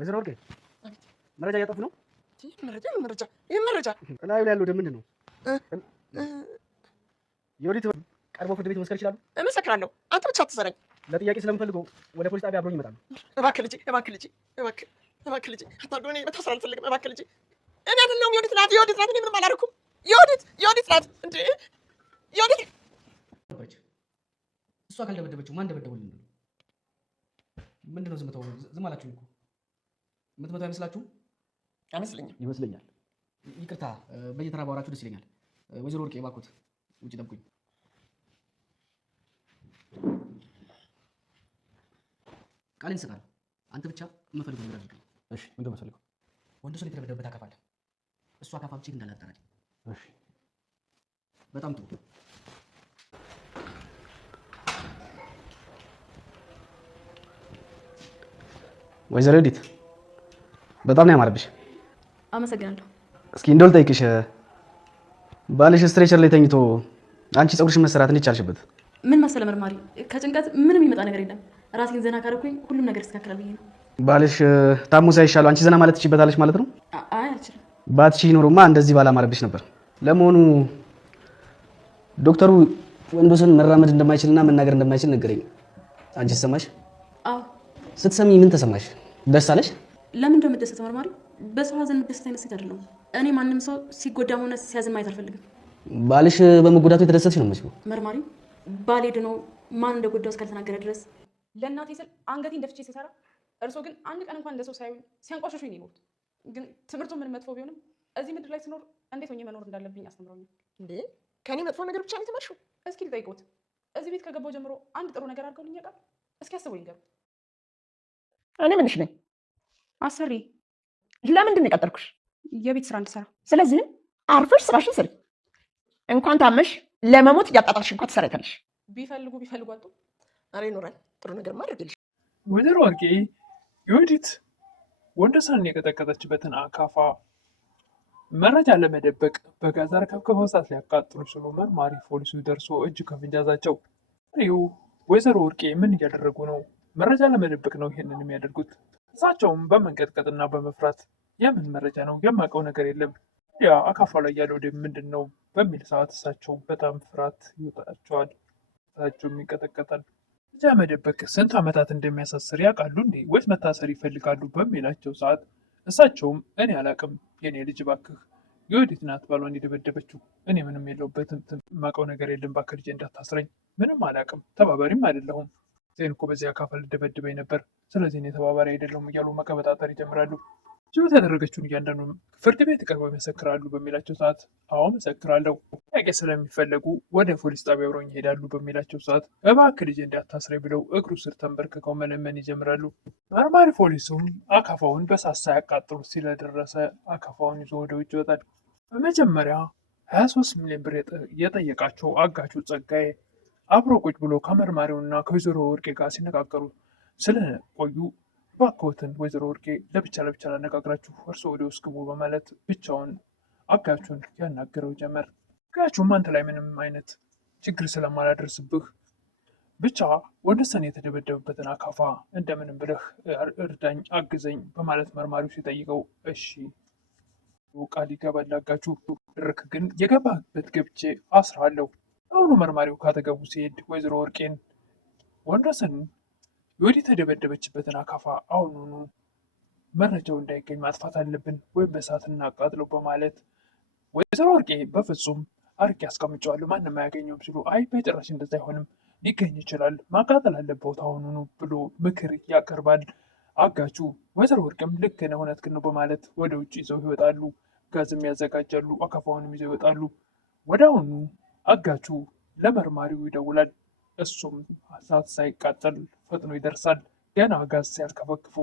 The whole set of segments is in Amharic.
ወይዘሮ ወርቄ መረጃ እያጠፉ ነው። መረጃ ላይ ያለው ደም ምንድን ነው? የወዲት ቀርቦ ፍርድ ቤት መስከር ይችላሉ? እመሰክራለሁ። አንተ ብቻ አትዘረኝ። ለጥያቄ ስለምፈልገው ወደ ፖሊስ ጣቢያ አብሮኝ ይመጣሉ። እባክህ ልጄ አታድርገው። እኔ መታሰር አልፈልግም። እባክህ ልጄ እኔ አይደለሁም የወዲት ናት። እኔ ምንም አላደረኩም። የወዲት ናት እንዴ? የወዲት እሷ ካልደበደበችው ማን ደበደቡልኝ? ምንድነው ዝምታው? ዝም አላችሁኝ እኮ። የምትመታው አይመስላችሁም? ይመስለኛል። ይቅርታ፣ በየተራ ባወራችሁ ደስ ይለኛል። ወይዘሮ ወርቄ እባክዎት ውጭ ጠብቁኝ። ቃሌን እሰጣለሁ። አንተ ብቻ የምፈልገው ነገር አድርገኝ። እሺ፣ ምንድን ነው የምፈልገው? ወንድሰን የተደበደበበት አካፋ አለ። እሱ አካፋ ብቻ እንዳላጠራኝ። እሺ፣ በጣም ጥሩ። ወይዘሮ ዮዲት በጣም ነው ያማረብሽ። አመሰግናለሁ። እስኪ እንደው ልጠይቅሽ፣ ባልሽ ስትሬቸር ላይ ተኝቶ አንቺ ፀጉርሽን መሰራት እንዴት ቻልሽበት? ምን መሰለ መርማሪ፣ ከጭንቀት ምንም የሚመጣ ነገር የለም። ራሴን ዘና ካደረኩኝ ሁሉም ነገር ይስተካከላል ብዬ ነው። ባልሽ ታሞ ሳይሻለው አንቺ ዘና ማለት ትችይበታለሽ ማለት ነው? አይ አልችልም። ባትችይ ኖሮማ እንደዚህ ባላማረብሽ ነበር። ለመሆኑ ዶክተሩ ወንዶስን መራመድ እንደማይችልና መናገር እንደማይችል ነገረኝ። አንቺ ተሰማሽ? አዎ። ስትሰሚ ምን ተሰማሽ? ደስ አለሽ? ለምን እንደምትደሰተው መርማሪ? በሰው ሀዘን የምትደሰት አይነት ሴት አይደለሁም። እኔ ማንም ሰው ሲጎዳም ሆነ ሲያዝን ማየት አልፈልግም። ባልሽ በመጎዳቱ የተደሰትሽ ነው የምትመስለው። መርማሪ፣ ባሌ ድኖ ማን እንደጎዳው እስካልተናገረ ድረስ ለእናቴ ስል አንገቴን ደፍቼ ሲሰራ፣ እርሶ ግን አንድ ቀን እንኳን ለሰው ሳይሆን ሲያንቋሸሹኝ ነው የኖሩት። ግን ትምህርቱ ምን መጥፎ ቢሆንም እዚህ ምድር ላይ ስኖር እንዴት ሆኜ መኖር እንዳለብኝ አስተምረውኛል። እንዴ ከኔ መጥፎ ነገር ብቻ ነው የተማርሽው? እስኪ ልጠይቅዎት፣ እዚህ ቤት ከገባው ጀምሮ አንድ ጥሩ ነገር አድርገውልኝ ያውቃል? እስኪ አስበው ይንገሩ። እኔ ምንሽ ነኝ? አሰሪ። ለምንድን ነው የቀጠርኩሽ? የቤት ስራ እንድሰራ። ስለዚህ አርፈሽ ስራሽን ስሪ። እንኳን ታመሽ ለመሞት እያጣጣልሽ እንኳን ትሰሪያለሽ። ቢፈልጉ አጡ። ኧረ ይኖራል። ጥሩ ነገር ማድረግልሽ። ወይዘሮ ወርቄ ዮዲት ወንደሰንን የቀጠቀጠችበትን አካፋ መረጃ ለመደበቅ በጋዝ አርከፍክፈው እሳት ሊያቃጥሉ ሲሉ መርማሪ ፖሊሱ ደርሶ እጅ ከፍንጅ ያዛቸው። ወይዘሮ ወርቄ ምን እያደረጉ ነው? መረጃ ለመደበቅ ነው ይሄንን የሚያደርጉት። እሳቸውም በመንቀጥቀጥና በመፍራት የምን መረጃ ነው? የማውቀው ነገር የለም፣ ያ አካፋ ላይ ያለው ደም ምንድን ነው በሚል ሰዓት እሳቸው በጣም ፍርሃት ይወጣቸዋል። እሳቸውም ይንቀጠቀጣል። መረጃ መደበቅ ስንት ዓመታት እንደሚያሳስር ያውቃሉ እንዴ? ወይስ መታሰር ይፈልጋሉ በሚላቸው ሰዓት እሳቸውም እኔ አላቅም፣ የኔ ልጅ ባክህ ዮዲት ናት ባሏን የደበደበችው፣ እኔ ምንም የለውበትም፣ የማውቀው ነገር የለም፣ ባክህ ልጄ እንዳታስረኝ፣ ምንም አላቅም፣ ተባባሪም አይደለሁም፣ ዜን እኮ በዚህ አካፋ ልደበድበኝ ነበር፣ ስለዚህ እኔ ተባባሪ አይደለሁም እያሉ መቀበጣጠር ይጀምራሉ። ችሎት ያደረገችውን እያንዳንዱ ፍርድ ቤት ቀርበው ይመሰክራሉ በሚላቸው ሰዓት አዎ መሰክራለሁ፣ ጥያቄ ስለሚፈለጉ ወደ ፖሊስ ጣቢያ አብረውኝ ይሄዳሉ በሚላቸው ሰዓት እባክህ ልጄ እንዳታስረኝ ብለው እግሩ ስር ተንበርክከው መለመን ይጀምራሉ። መርማሪ ፖሊሱም አካፋውን በሳት ሳያቃጥሉት ስለደረሰ አካፋውን ይዞ ወደ ውጭ ይወጣል። በመጀመሪያ 23 ሚሊዮን ብር የጠየቃቸው አጋቹ ጸጋዬ አብሮ ቁጭ ብሎ ከመርማሪውና ከወይዘሮ ወርቄ ጋር ሲነጋገሩ ስለቆዩ ባክዎትን ወይዘሮ ወርቄ ለብቻ ላነጋግራችሁ፣ እርሶ ወደ ውስጥ ግቡ በማለት ብቻውን አጋቹን ያናገረው ጀመር። አጋቹም አንተ ላይ ምንም አይነት ችግር ስለማላደርስብህ ብቻ ወንደሰን የተደበደበበትን አካፋ እንደምንም ብለህ እርዳኝ፣ አግዘኝ በማለት መርማሪው ሲጠይቀው እሺ ቃል ይገባል አጋቹ። ድርክ ግን የገባህበት ገብቼ አስራለሁ። አሁኑ መርማሪው ካጠገቡ ሲሄድ ወይዘሮ ወርቄን ወንደሰን ዮዲት የተደበደበችበትን አካፋ አሁኑኑ መረጃው እንዳይገኝ ማጥፋት አለብን ወይም በእሳት እናቃጥለው በማለት ወይዘሮ ወርቄ በፍጹም አርቄ አስቀምጨዋለሁ ማንም አያገኘውም ሲሉ አይ በጭራሽ እንደዛ አይሆንም፣ ሊገኝ ይችላል፣ ማቃጠል አለበት አሁኑኑ ብሎ ምክር ያቀርባል አጋቹ። ወይዘሮ ወርቅም ልክ ነህ እውነትህን ነው በማለት ወደ ውጭ ይዘው ይወጣሉ። ጋዝም ያዘጋጃሉ፣ አካፋውንም ይዘው ይወጣሉ። ወደ አሁኑ አጋቹ ለመርማሪው ይደውላል። እሱም እሳት ሳይቃጠል ፈጥኖ ይደርሳል። ገና ጋዝ ሲያርከፈክፉ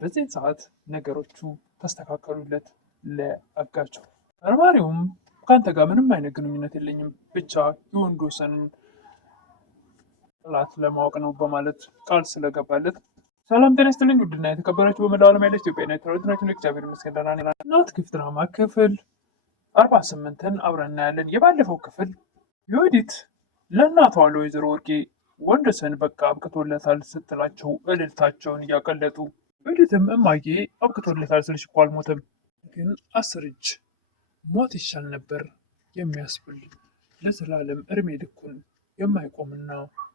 በዚህን ሰዓት ነገሮቹ ተስተካከሉለት ለአጋቹ። መርማሪውም ከአንተ ጋር ምንም አይነት ግንኙነት የለኝም፣ ብቻ የወንዶሰንን ጥላት ለማወቅ ነው በማለት ቃል ስለገባለት ሰላም ጤና ይስጥልኝ ውድና የተከበራችሁ በመላው ዓለም ያለ ኢትዮጵያና ኤርትራውያን እግዚአብሔር ይመስገን ደህና ነኝ። እናት ክፍል ድራማ ክፍል 48ን አብረን እናያለን። የባለፈው ክፍል ዮዲት ለእናቷ ለወይዘሮ ወርቄ ወንደሰን በቃ አብቅቶለታል ስትላቸው እልልታቸውን እያቀለጡ ዮዲትም እማዬ አብቅቶለታል ስልሽ እኮ አልሞተም፣ ግን 10 እጅ ሞት ይሻል ነበር የሚያስብል ለዘላለም እድሜ ልኩን የማይቆምና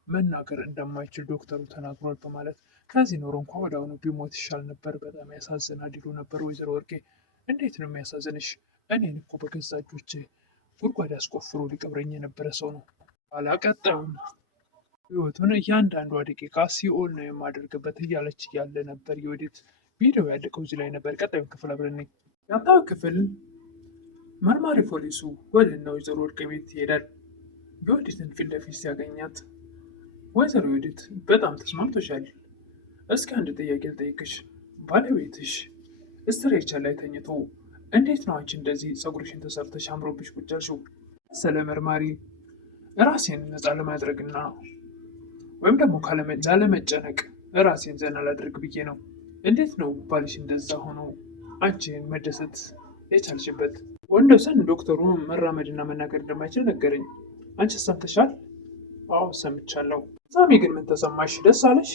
መናገር እንደማይችል ዶክተሩ ተናግሯል በማለት ከዚህ ኖሮ እንኳ ወደ አሁኑ ቢሞት ይሻል ነበር፣ በጣም ያሳዝናል ይሉ ነበር ወይዘሮ ወርቄ። እንዴት ነው የሚያሳዝንሽ? እኔን እኮ በገዛ እጆቼ ጉድጓድ ያስቆፍሮ ሊቀብረኝ የነበረ ሰው ነው። አላቀጠውም ህይወቱን እያንዳንዷ ደቂቃ ሲኦል ነው የማደርግበት እያለች እያለ ነበር የወዲት ቪዲዮ ያለቀው እዚህ ላይ ነበር። ቀጣዩን ክፍል አብረን ቀጣዩ ክፍል መርማሪ ፖሊሱ ወደ እነ ወይዘሮ ወርቄ ቤት ይሄዳል። የወዲትን ፊት ለፊት ሲያገኛት ወይዘሮ ወዲት በጣም ተስማምቶሻል። እስኪ አንድ ጥያቄ ልጠይቅሽ፣ ባለቤትሽ ስትሬቸር ላይ ተኝቶ እንዴት ነው አንቺ እንደዚህ ፀጉርሽን ተሰርተሽ አምሮብሽ ቁጭ ያልሽው? ስለ መርማሪ ራሴን ነፃ ለማድረግና ወይም ደግሞ ላለመጨነቅ ራሴን ዘና ላድርግ ብዬ ነው። እንዴት ነው ባልሽ እንደዛ ሆኖ አንቺን መደሰት የቻልሽበት? ወንደሰን ዶክተሩ መራመድና መናገር እንደማይችል ነገረኝ። አንቺ ሰምተሻል? አዎ ሰምቻለሁ። ሳሚ ግን ምን ተሰማሽ? ደስ አለሽ?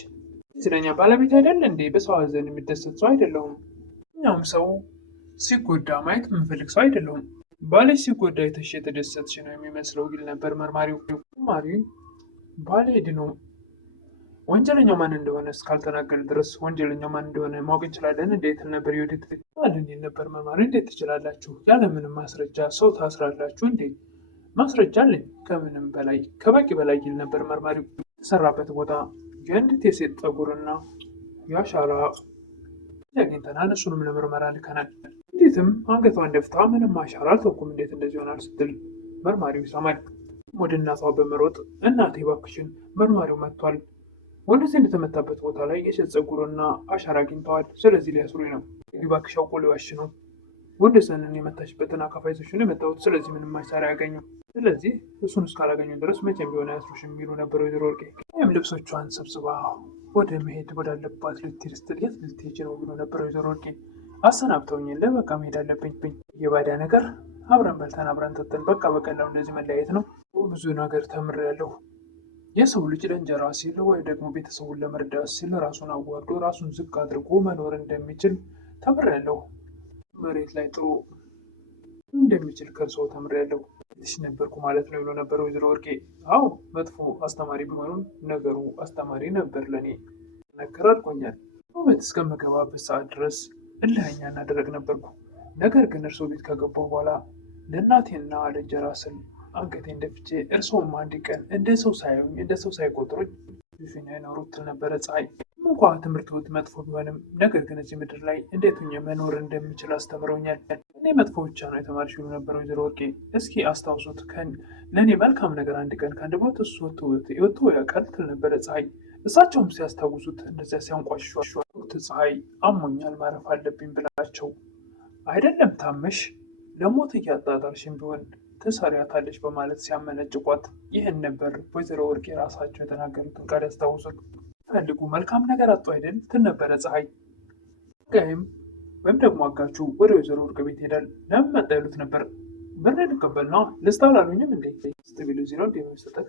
ስለኛ ባለቤት አይደል እንዴ? በሰው ሀዘን የሚደሰት ሰው አይደለሁም። እኛውም ሰው ሲጎዳ ማየት የምንፈልግ ሰው አይደለሁም። ባልሽ ሲጎዳ የተሽ የተደሰትሽ ነው የሚመስለው ይል ነበር መርማሪው። መርማሪ ባሌ ድኖ ወንጀለኛው ማን እንደሆነ እስካልተናገር ድረስ ወንጀለኛው ማን እንደሆነ ማወቅ እንችላለን እንዴት ነበር የወዲት አለን ይል ነበር መርማሪ። እንዴት ትችላላችሁ? ያለምንም ማስረጃ ሰው ታስራላችሁ እንዴ? ማስረጃ አለኝ ከምንም በላይ ከበቂ በላይ ይል ነበር መርማሪው። የተሰራበት ቦታ የአንዲት የሴት ፀጉርና የአሻራ አግኝተናል። እሱንም ለምርመራ ልከናል። እንዴትም አንገቷን ደፍታ ምንም አሻራ አልተውኩም እንዴት እንደዚህ ሆናል ስትል መርማሪው ይሰማል። ወደ እናቷ በመሮጥ እናቴ እባክሽን መርማሪው መጥቷል፣ ወንደሰን እንደተመታበት ቦታ ላይ የሴት ፀጉርና አሻራ አግኝተዋል። ስለዚህ ሊያስሩኝ ነው። እባክሽ አውቆ ሊዋሽ ነው። ወንደሰንን የመታችበትን አካፋ ይዘሽ ነው የመታሁት። ስለዚህ ምንም መሳሪያ ያገኙ። ስለዚህ እሱን እስካላገኙ ድረስ መቼም ቢሆን አያስሩሽ የሚሉ ነበር ወይዘሮ ወርቄ። ይህም ልብሶቿን ሰብስባ ወደ መሄድ ወዳለባት ልትሄድ ስትል የት ልትሄጂ ነው ብሎ ነበር ወይዘሮ ወርቄ። አሰናብተውኝ ለበቃ መሄድ አለብኝ። የባዳ ነገር አብረን በልተን አብረን ጠጥተን በቃ በቀላሉ እንደዚህ መለያየት ነው። ብዙ ነገር ተምሬያለሁ። የሰው ልጅ ለእንጀራ ሲል ወይም ደግሞ ቤተሰቡን ለመርዳት ሲል ራሱን አዋርዶ ራሱን ዝቅ አድርጎ መኖር እንደሚችል ተምሬያለሁ። መሬት ላይ ጥሩ እንደሚችል ከእርስዎ ተምሬያለሁ። ትሽ ነበርኩ ማለት ነው ብሎ ነበር ወይዘሮ ወርቄ። አዎ መጥፎ አስተማሪ ቢሆኑም ነገሩ አስተማሪ ነበር ለእኔ ነገር አድርጎኛል። ቤት እስከምገባበት ሰዓት ድረስ እልኸኛና ደረቅ ነበርኩ። ነገር ግን እርስዎ ቤት ከገባሁ በኋላ ለእናቴና ለእንጀራ ስል አንገቴን ደፍቼ እርስዎም አንድ ቀን እንደ ሰው ሳያዩኝ እንደ ሰው ሳይቆጥሩኝ ፊኛ ይኖሩት ትል ነበረ ፀሐይ። እንኳ ትምህርት ቤት መጥፎ ቢሆንም ነገር ግን እዚህ ምድር ላይ እንዴት ሆኜ መኖር እንደምችል አስተምረውኛል። እኔ መጥፎ ብቻ ነው የተማርሽ ይሉ ነበር ወይዘሮ ወርቄ። እስኪ አስታውሱት ለእኔ መልካም ነገር አንድ ቀን ከአንድ ቦታ እሱ ወጥቶ ያውቃል ትል ነበረ ፀሐይ። እሳቸውም ሲያስታውሱት እንደዚያ ሲያንቋሽሿ ፀሐይ አሞኛል ማረፍ አለብኝ ብላቸው አይደለም ታመሽ ለሞት እያጣጣርሽን ቢሆን ትሰሪያታለሽ በማለት ሲያመነጭቋት ይህን ነበር ወይዘሮ ወርቄ ራሳቸው የተናገሩትን ቃል ያስታውሱት። ፈልጉ መልካም ነገር አጡ አይደል ትል ነበረ ፀሐይ። ጋይም ወይም ደግሞ አጋቹ ወደ ወይዘሮ ወርቄ ቤት ይሄዳል። ለምን መጣ ይሉት ነበር። ብር ልቀበል ነው ልስታ አላሉኝም እንዴ ስትቢሉ እዚህ ነው እንዴ የሚሰጠት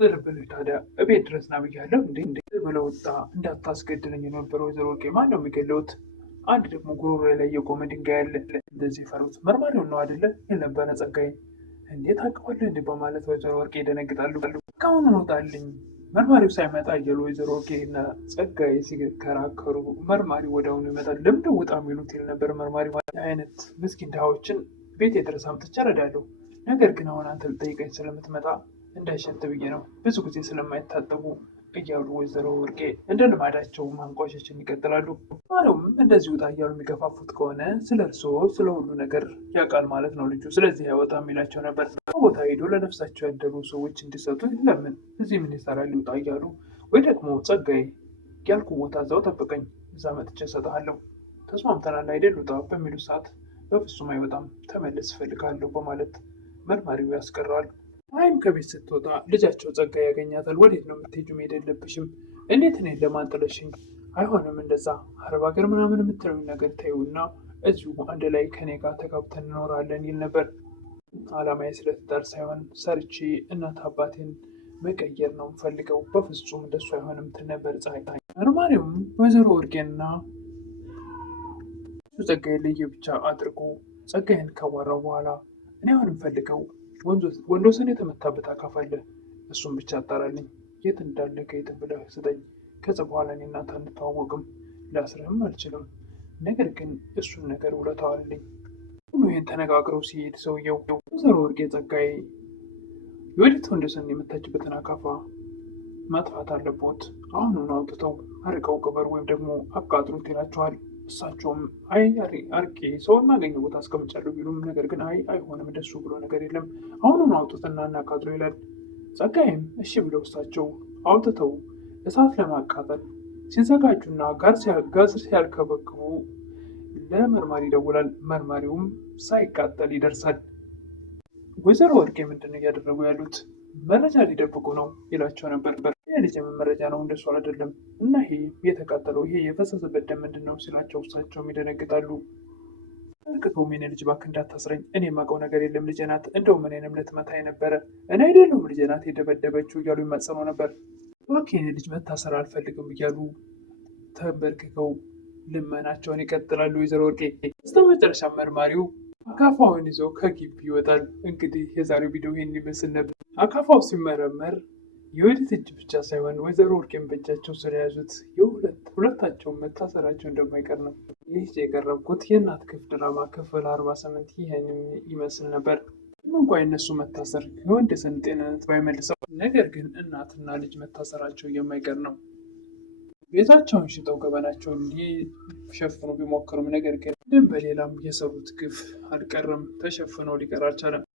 ዝርብልህ ታዲያ እቤት ድረስ ና ብያለሁ እንዴ ብለው ወጣ። እንዳታስገድለኝ የነበረ ወይዘሮ ወርቄ ማን ነው የሚገለውት? አንድ ደግሞ ጉሮሮ ላይ የቆመ ድንጋይ ያለ እንደዚህ ፈሩት። መርማሪውን ነው አይደለ ይል ነበረ ጸጋዬ። እንዴት አውቀዋለሁ እንዴ በማለት ወይዘሮ ወርቄ ይደነግጣሉ። እስካሁን እንወጣልኝ መርማሪው ሳይመጣ እያሉ ወይዘሮ ወርቄ እና ጸጋዬ ሲከራከሩ መርማሪ ወዲያውኑ ይመጣል። ልምድ ውጣ የሚሉት ይል ነበር መርማሪ። አይነት ምስኪን ድሃዎችን ቤት የድረስ አምጥቼ እረዳለሁ። ነገር ግን አሁን አንተ ልጠይቀኝ ስለምትመጣ እንዳይሸት ብዬ ነው ብዙ ጊዜ ስለማይታጠቡ እያሉ ወይዘሮ ወርቄ እንደ ልማዳቸው ማንቋሸችን ይቀጥላሉ። ማለውም እንደዚህ ውጣ እያሉ የሚገፋፉት ከሆነ ስለ እርስዎ ስለ ሁሉ ነገር ያውቃል ማለት ነው ልጁ። ስለዚህ አይወጣ የሚላቸው ነበር። ቦታ ሄዶ ለነፍሳቸው ያደሩ ሰዎች እንዲሰጡ ለምን እዚህ ምን ይሰራል ይውጣ እያሉ ወይ ደግሞ ጸጋዬ ያልኩ ቦታ እዛው ጠብቀኝ እዛ መጥቼ እሰጥሃለሁ ተስማምተናል አይደል ውጣ በሚሉ ሰዓት በፍጹም አይወጣም ተመለስ እፈልጋለሁ በማለት መርማሪው ያስቀረዋል። አይም ከቤት ስትወጣ ልጃቸው ጸጋዬ ያገኛታል። ወዴት ነው የምትሄጂው? መሄድ የለብሽም። እንዴት እኔን ለማን ጥለሽኝ? አይሆንም እንደዛ አረብ ሀገር ምናምን የምትለውን ነገር ተይውና እዚሁ አንድ ላይ ከኔ ጋር ተጋብተን እንኖራለን ይል ነበር። አላማዬ ስለ ትዳር ሳይሆን ሰርቼ እናት አባቴን መቀየር ነው የምፈልገው። በፍጹም እንደሱ አይሆንም ትል ነበር ፀሐይ። መርማሪውም ወይዘሮ ወርቄና ጸጋዬን ለየብቻ አድርጎ ጸጋዬን ካዋራው በኋላ እኔ አሁን የምፈልገው ወንዶሰን የተመታበት አካፋ አለ፣ እሱም ብቻ አጣራልኝ፣ የት እንዳለ ከየት ብለህ ስጠኝ። ከዚ በኋላ እኔ እናንተ አንተዋወቅም፣ ላስርህም አልችልም። ነገር ግን እሱን ነገር ውለታው አለኝ። ሁሉ ይህን ተነጋግረው ሲሄድ ሰውየው ወይዘሮ ወርቄ ጸጋዬ የወዲት ወንዶሰን የመታችበትን አካፋ ማጥፋት አለቦት፣ አሁኑኑ አውጥተው አርቀው ቅበር ወይም ደግሞ አቃጥሉት ይላቸዋል። እሳቸውም አይ አርቄ ሰው የማገኘው ቦታ አስቀምጫለሁ ቢሉም ነገር ግን አይሆንም እንደሱ ብሎ ነገር የለም፣ አሁኑኑ አውጡትና እናቃጥሎ ይላል። ጸጋዬም እሺ ብለው እሳቸው አውጥተው እሳት ለማቃጠል ሲዘጋጁና ጋዝ ሲያርከበክቡ ለመርማሪ ይደውላል። መርማሪውም ሳይቃጠል ይደርሳል። ወይዘሮ ወርቄ ምንድን ነው እያደረጉ ያሉት? መረጃ ሊደብቁ ነው ይላቸው ነበር። የልጅ መረጃ ነው እንደሱ አይደለም። እና ይሄ የተቃጠለው ይሄ የፈሰሰበት ደም ምንድን ነው ሲላቸው እሳቸውም ይደነግጣሉ። እርግጠውም የኔ ልጅ እባክህ እንዳታስረኝ፣ እኔ የማውቀው ነገር የለም፣ ልጄ ናት፣ እንደውም እኔንም ልትመታኝ ነበረ፣ እኔ አይደለሁም ልጄ ናት የደበደበችው እያሉ ይማጸኑ ነበር። እባክህ የኔ ልጅ መታሰር አልፈልግም እያሉ ተንበርክከው ልመናቸውን ይቀጥላሉ። ወይዘሮ ወርቄ በስተመጨረሻ መርማሪው አካፋውን ይዞ ከግቢ ይወጣል። እንግዲህ የዛሬው ቪዲዮ ይህን ይመስል ነበር። አካፋው ሲመረመር የወዲት እጅ ብቻ ሳይሆን ወይዘሮ ወርቄን በእጃቸው ስለያዙት ሁለታቸውን መታሰራቸው እንደማይቀር ነው ይህ የቀረብኩት። የእናት ክፍል ድራማ ክፍል 48 ይህን ይመስል ነበር። እንኳ የነሱ መታሰር የወንዶሰን ጤንነት ባይመልሰው፣ ነገር ግን እናትና ልጅ መታሰራቸው የማይቀር ነው። ቤታቸውን ሽጠው ገበናቸውን ሊሸፍኑ ቢሞክሩም ነገር ግን በሌላም የሰሩት ግፍ አልቀረም፣ ተሸፍነው ሊቀር አልቻለም።